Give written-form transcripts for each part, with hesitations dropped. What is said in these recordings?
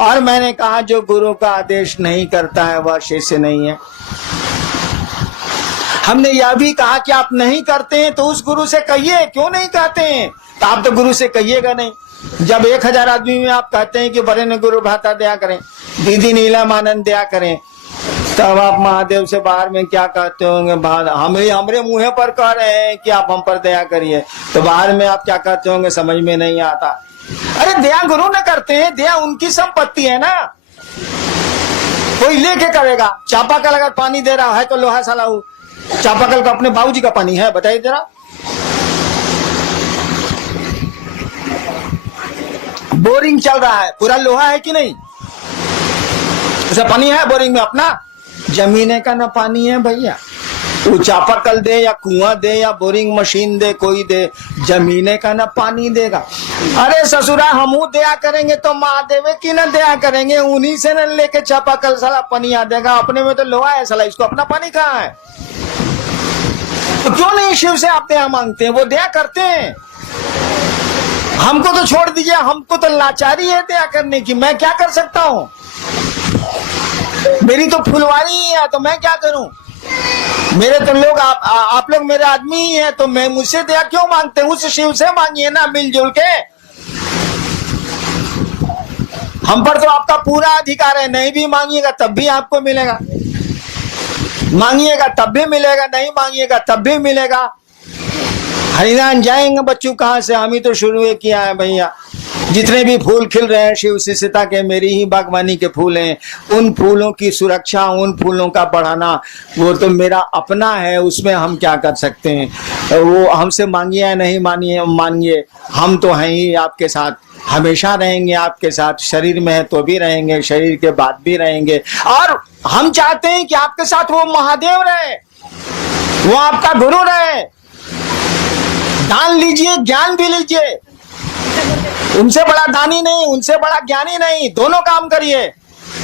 और मैंने कहा जो गुरु का आदेश नहीं करता है वह शिष्य नहीं है। हमने यह भी कहा कि आप नहीं करते हैं तो उस गुरु से कहिए, क्यों नहीं कहते हैं? तो आप तो गुरु से कहिएगा नहीं। जब 1000 आदमी में आप कहते हैं कि बड़े ने गुरु भाता दया करें, दीदी नीलम दया करें, तब आप महादेव से बाहर में क्या कहते होंगे? हमरे मुंह पर कह रहे हैं कि आप हम पर दया करिए, तो बाहर में आप क्या कहते होंगे? समझ में नहीं आता। अरे दया गुरु न करते हैं, दया उनकी संपत्ति है ना, कोई लेके करेगा। चापाकल अगर पानी दे रहा है तो लोहा साला हो, चापाकल का अपने बाबूजी का पानी है, बताइए जरा। बोरिंग चल रहा है, पूरा लोहा है कि नहीं? उसे पानी है बोरिंग में अपना? जमीने का ना पानी है भैया। वो चापाकल दे या कुआं दे या बोरिंग मशीन दे, कोई दे, जमीने का ना पानी देगा। अरे ससुरा हमू दया करेंगे तो महादेव की न दया करेंगे, उन्हीं से न लेके चापाकल साला पानी आ देगा। अपने में तो लोहा है साला, इसको अपना पानी कहाँ है? तो क्यों नहीं शिव से आप दया मांगते हैं? वो दया करते हैं। हमको तो छोड़ दीजिए, हमको तो लाचारी है दया करने की। मैं क्या कर सकता हूँ? मेरी तो फुलवारी ही है, तो मैं क्या करूं? मेरे तो लोग आप लोग मेरे आदमी ही हैं, तो मैं मुझसे दया क्यों मांगते हैं? उस शिव से मांगिए ना मिलजुल के। हम पर तो आपका पूरा अधिकार है, नहीं भी मांगिएगा तब भी आपको मिलेगा, मांगिएगा तब भी मिलेगा, नहीं मांगिएगा तब भी मिलेगा। हरिनाम जाएंगे बच्चों कहाँ से? हम ही तो शुरू किया है भैया। जितने भी फूल खिल रहे हैं शिव शिष्यता के, मेरी ही बागवानी के फूल हैं। उन फूलों की सुरक्षा, उन फूलों का बढ़ाना वो तो मेरा अपना है, उसमें हम क्या कर सकते हैं? वो हमसे मांगिए या नहीं मानिए, हम तो हैं ही आपके साथ, हमेशा रहेंगे आपके साथ। शरीर में है तो भी रहेंगे, शरीर के बाद भी रहेंगे। और हम चाहते हैं कि आपके साथ वो महादेव रहे, वो आपका गुरु रहे। दान लीजिए, ज्ञान भी लीजिए। उनसे बड़ा दानी नहीं, उनसे बड़ा ज्ञानी नहीं, दोनों काम करिए।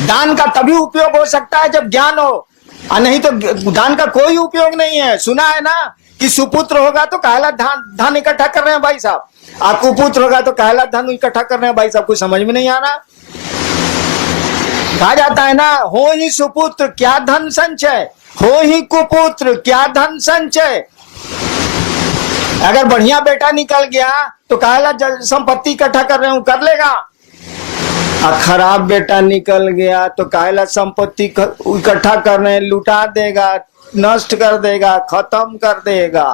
दान का तभी उपयोग हो सकता है जब ज्ञान हो, और नहीं तो दान का कोई उपयोग नहीं है। सुना है ना कि सुपुत्र होगा तो कहला धान इकट्ठा कर रहे हैं भाई साहब, और कुपुत्र होगा तो कहला धन इकट्ठा कर रहे हैं भाई साहब। कुछ समझ में नहीं आ रहा? कहा जाता है ना, हो ही सुपुत्र क्या धन संचय, हो ही कुपुत्र क्या धन संचय। अगर बढ़िया बेटा निकल गया तो कहला संपत्ति इकट्ठा कर रहे हूं, कर लेगा। और खराब बेटा निकल गया तो कहला संपत्ति इकट्ठा कर रहे हैं, लुटा देगा, नष्ट कर देगा, खत्म कर देगा।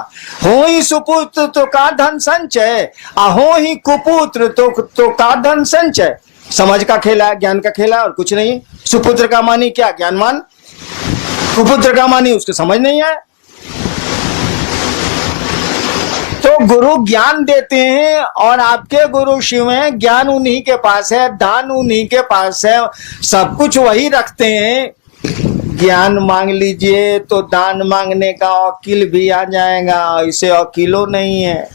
हो ही सुपुत्र तो का धन संचय, हो ही कुपुत्र तो का धन संचय। समझ का खेला है, ज्ञान का खेला, और कुछ नहीं। सुपुत्र का मानी क्या? ज्ञानवान। कुपुत्र का मानी उसको समझ नहीं है। तो गुरु ज्ञान देते हैं, और आपके गुरु शिव हैं, ज्ञान उन्हीं के पास है, दान उन्हीं के पास है, सब कुछ वही रखते हैं। ज्ञान मांग लीजिए तो दान मांगने का वकील भी आ जाएगा, इसे वकीलो नहीं है।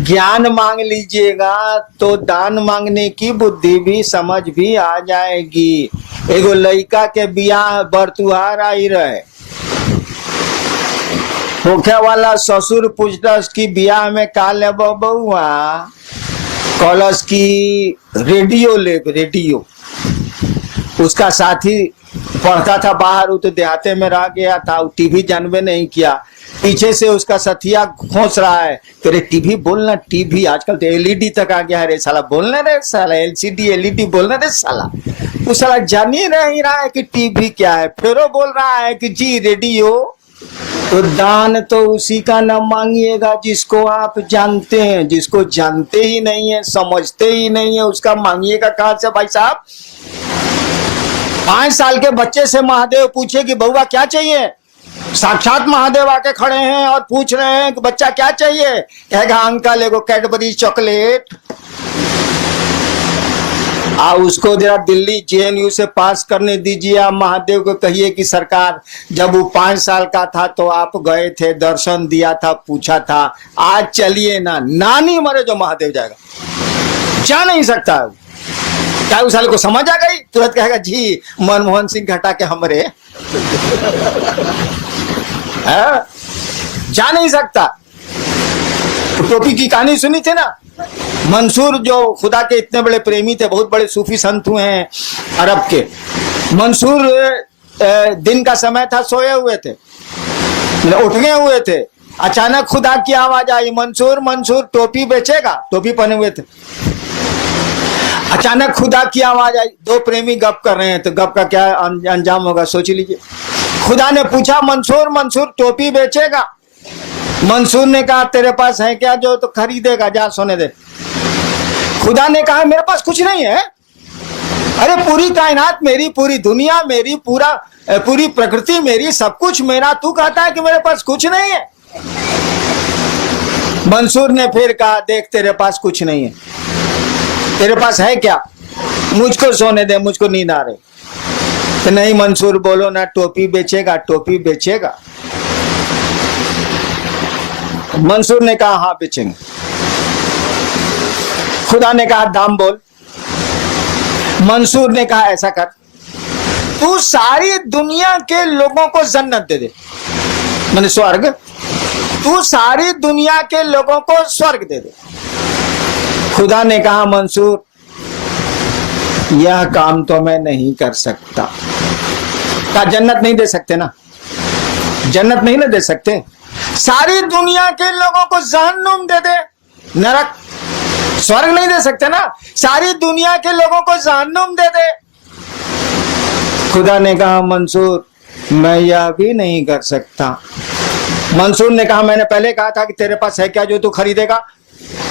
ज्ञान मांग लीजिएगा तो दान मांगने की बुद्धि भी, समझ भी आ जाएगी। एगो लड़का के बियाह बरतुहार आई रहे, होखे वाला ससुर पूछलस की बियाह में का ले बउआ? कॉलस की रेडियो ले, रेडियो। उसका साथी पढ़ता था बाहर, वो तो देहाते में रह गया था, वो टीवी जानबे नहीं किया। पीछे से उसका साथिया खोस रहा है कि रे टीवी बोलना, टीवी आजकल तो एलईडी तक आ गया है रे साला, बोलना रे साला, एलसीडी एलईडी बोलना रे साला। वो साला जान ही नहीं रहा है कि टीवी क्या है, फिर वो बोल रहा है कि जी रेडियो। तो दान तो उसी का न मांगिएगा जिसको आप जानते हैं, जिसको जानते ही नहीं है, समझते ही नहीं है, उसका मांगिएगा कहां से भाई साहब? 5 साल के बच्चे से महादेव पूछे कि बउआ क्या चाहिए? साक्षात महादेव आके खड़े हैं और पूछ रहे हैं कि बच्चा क्या चाहिए? कहेगा अंकल एगो कैडबरी चॉकलेट। उसको जरा दिल्ली जेएनयू से पास करने दीजिए। आप महादेव को कहिए कि सरकार, जब वो 5 साल का था तो आप गए थे, दर्शन दिया था, पूछा था, आज चलिए ना, नानी मरे जो महादेव जाएगा, जा नहीं सकता। क्या उस साल को समझ आ गई? तुरंत कहेगा जी मनमोहन सिंह घटा के हमरे जा नहीं सकता। टोपी की कहानी सुनी थी ना, मंसूर जो खुदा के इतने बड़े प्रेमी थे, बहुत बड़े सूफी संत हुए हैं अरब के। मंसूर दिन का समय था, सोए हुए थे, उठ गए हुए थे, अचानक खुदा की आवाज आई, मंसूर मंसूर टोपी बेचेगा। टोपी पहने हुए थे, अचानक खुदा की आवाज आई। दो प्रेमी गप कर रहे हैं, तो गप का क्या अंजाम होगा सोच लीजिए। खुदा ने पूछा, मंसूर मंसूर टोपी बेचेगा? मंसूर ने कहा, तेरे पास है क्या जो तो खरीदेगा, जा सोने दे। खुदा ने कहा, मेरे पास कुछ नहीं है। अरे पूरी कायनात मेरी, पूरी दुनिया मेरी, पूरी प्रकृति मेरी, सब कुछ मेरा, तू कहता है कि मेरे पास कुछ नहीं है। मंसूर ने फिर कहा, देख तेरे पास कुछ नहीं है, तेरे पास है क्या? मुझको सोने दे, मुझको नींद आ रही। तो नहीं मंसूर, बोलो ना, टोपी बेचेगा? टोपी बेचेगा? मंसूर ने कहा, हाँ बेचेंगे। खुदा ने कहा, दाम बोल। मंसूर ने कहा, ऐसा कर, तू सारी दुनिया के लोगों को जन्नत दे दे, मैंने स्वर्ग, तू सारी दुनिया के लोगों को स्वर्ग दे दे। खुदा ने कहा, मंसूर यह काम तो मैं नहीं कर सकता। क्या जन्नत नहीं दे सकते ना? जन्नत नहीं ना दे सकते। सारी दुनिया के लोगों को जहन्नुम दे दे, नरक, स्वर्ग नहीं दे सकते ना। सारी दुनिया के लोगों को जहन्नुम दे दे। खुदा ने कहा, मंसूर मैं यह भी नहीं कर सकता। मंसूर ने कहा, मैंने पहले कहा था कि तेरे पास है क्या जो तू खरीदेगा?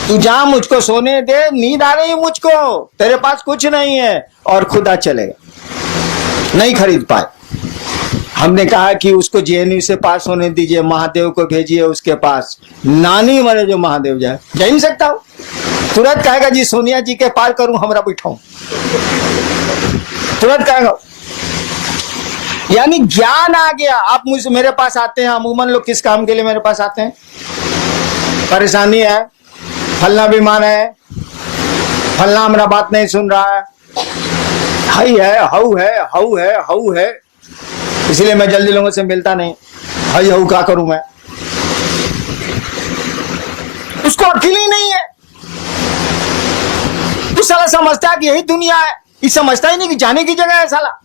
तू जा, मुझको सोने दे, नींद आ रही मुझको, तेरे पास कुछ नहीं है। और खुदा चलेगा, नहीं खरीद पाए। हमने कहा कि उसको जेएनयू से पास होने दीजिए, महादेव को भेजिए उसके पास, नानी मरे जो महादेव जाए, जा नहीं सकता हूं। तुरंत कहेगा, जी सोनिया जी के पार करूं, हमरा बिठाऊं, तुरंत कहेगा। यानी ज्ञान आ गया। आप मुझसे मेरे पास आते हैं, अमूमन लोग किस काम के लिए मेरे पास आते हैं? परेशानी है, फलना बीमार है, फलना हमारा बात नहीं सुन रहा है, हाई है, हाउ है, हाउ है, हाउ है, इसलिए मैं जल्दी लोगों से मिलता नहीं। हाई हाउ क्या करूं मैं? उसको अकेली ही नहीं है। तू साला समझता है कि यही दुनिया है, ये समझता ही नहीं कि जाने की जगह है। साला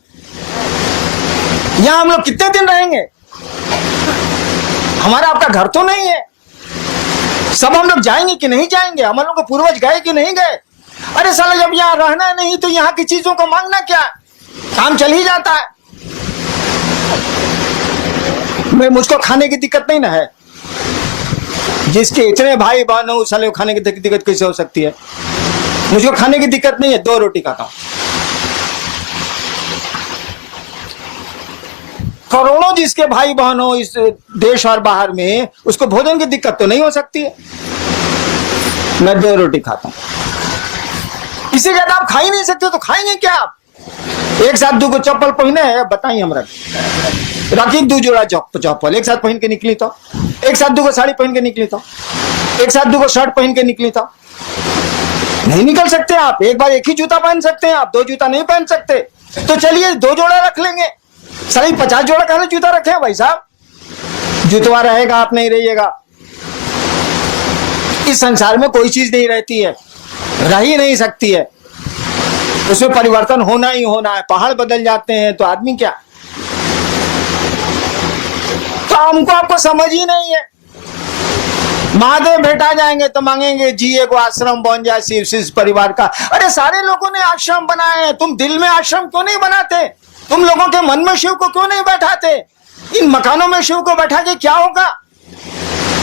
यहां हम लोग कितने दिन रहेंगे? हमारा आपका घर तो नहीं है। सब हम लोग जाएंगे कि नहीं जाएंगे? हम लोग को पूर्वज गए कि नहीं गए? अरे साला जब यहाँ रहना नहीं तो यहाँ की चीजों को मांगना क्या? काम चल ही जाता है। मुझको खाने की दिक्कत नहीं ना है। जिसके इतने भाई बहन हो, साले खाने की दिक्कत कैसे हो सकती है? मुझको खाने की दिक्कत नहीं है, 2 रोटी खाता हूं। करोड़ों जिसके भाई बहन हो इस देश और बाहर में, उसको भोजन की दिक्कत तो नहीं हो सकती है। मैं 2 रोटी खाता हूं, इससे ज्यादा आप खा ही नहीं सकते, तो खाएंगे क्या आप? एक साथ 2 चप्पल पहने है, बताइए हमरा, राखी 2 जोड़ा चप्पल एक साथ पहन के निकली तो, एक साथ 2 साड़ी पहन के निकली तो, एक साथ 2 शर्ट पहन के निकली तो, नहीं निकल सकते आप। एक बार एक ही जूता पहन सकते हैं आप, 2 जूता नहीं पहन सकते। तो चलिए 2 जोड़ा रख लेंगे। सारी 50 जोड़ा कहने जूता रखे हैं भाई साहब? जूतवा रहेगा, आप नहीं रहिएगा। इस संसार में कोई चीज नहीं रहती है, रह ही नहीं सकती है, उसमें परिवर्तन होना ही होना है। पहाड़ बदल जाते हैं तो आदमी क्या? तो हमको आपको समझ ही नहीं है। महादेव भेटा जाएंगे तो मांगेंगे जी एगो आश्रम बन जाए शिव परिवार का। अरे सारे लोगों ने आश्रम बनाए हैं, तुम दिल में आश्रम क्यों नहीं बनाते? तुम लोगों के मन में शिव को क्यों नहीं बैठाते? इन मकानों में शिव को बैठा के क्या होगा?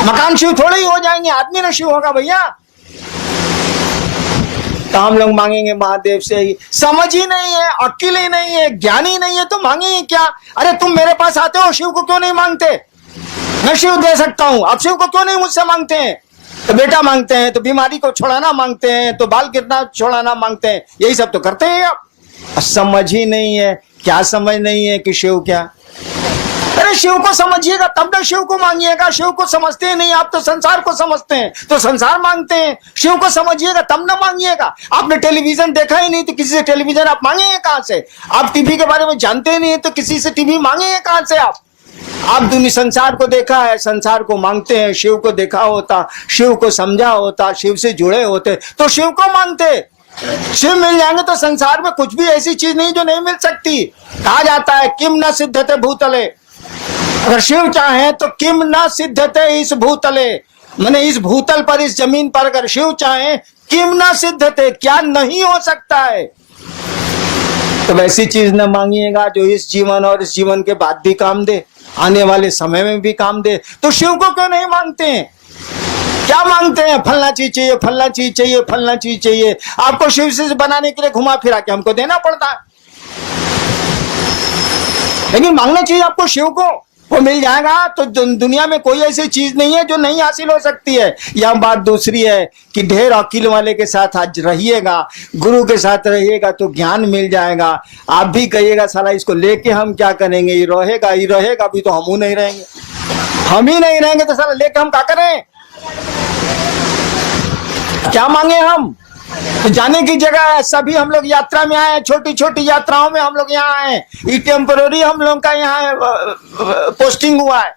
मकान शिव थोड़े ही हो जाएंगे, आदमी ना शिव होगा भैया। तो हम लोग मांगेंगे महादेव से ही। समझ ही नहीं है, अक्ल ही नहीं है, ज्ञान ही नहीं है, तो मांगेंगे क्या? अरे तुम मेरे पास आते हो, शिव को क्यों नहीं मांगते? मैं शिव दे सकता हूं, आप शिव को क्यों नहीं मुझसे मांगते हैं? तो बेटा मांगते हैं, तो बीमारी को छुड़ाना मांगते हैं, तो बाल गिरना छुड़ाना मांगते हैं, यही सब तो करते हैं आप। समझ ही नहीं है। क्या समझ नहीं है कि शिव क्या? अरे शिव को समझिएगा तब ना शिव को मांगिएगा। शिव को समझते ही नहीं आप, तो संसार को समझते हैं तो संसार मांगते हैं। शिव को समझिएगा तब ना मांगिएगा। आपने टेलीविजन देखा ही नहीं तो किसी से टेलीविजन आप मांगेंगे कहां से? आप टीवी के बारे में जानते ही नहीं तो किसी से टीवी मांगेंगे कहां से आप? आप दुनिया संसार को देखा है, संसार को मांगते हैं, शिव को देखा होता, शिव को समझा होता, शिव से जुड़े होते तो शिव को मांगते। शिव मिल जाएंगे तो संसार में कुछ भी ऐसी चीज नहीं जो नहीं मिल सकती। कहा जाता है किम न सिद्धते भूतले, अगर शिव चाहे तो किम न सिद्धते इस भूतले, माने इस भूतल पर, इस जमीन पर अगर शिव चाहे किम न सिद्धते, क्या नहीं हो सकता है। तो वैसी चीज न मांगिएगा जो इस जीवन और इस जीवन के बाद भी काम दे, आने वाले समय में भी काम दे। तो शिव को क्यों नहीं मांगते हैं? क्या मांगते हैं? फलना चीज चाहिए, फलना चीज चाहिए, फलना चीज चाहिए। आपको शिव से बनाने के लिए घुमा फिरा के हमको देना पड़ता है, लेकिन मांगना चाहिए आपको शिव को, वो मिल जाएगा। तो दुनिया में कोई ऐसी चीज नहीं है जो नहीं हासिल हो सकती है। यह बात दूसरी है कि ढेर अकील वाले के साथ आज रहिएगा, गुरु के साथ रहिएगा तो ज्ञान मिल जाएगा। आप भी कहिएगा साला इसको लेके हम क्या करेंगे, ये रहेगा अभी तो हम नहीं रहेंगे, हम ही नहीं रहेंगे तो साला लेके हम क्या करें, क्या मांगे हम। तो जाने की जगह है, सभी हम लोग यात्रा में आए, छोटी छोटी यात्राओं में हम लोग यहाँ आए। ये टेम्पोररी हम लोग का यहाँ पोस्टिंग हुआ है।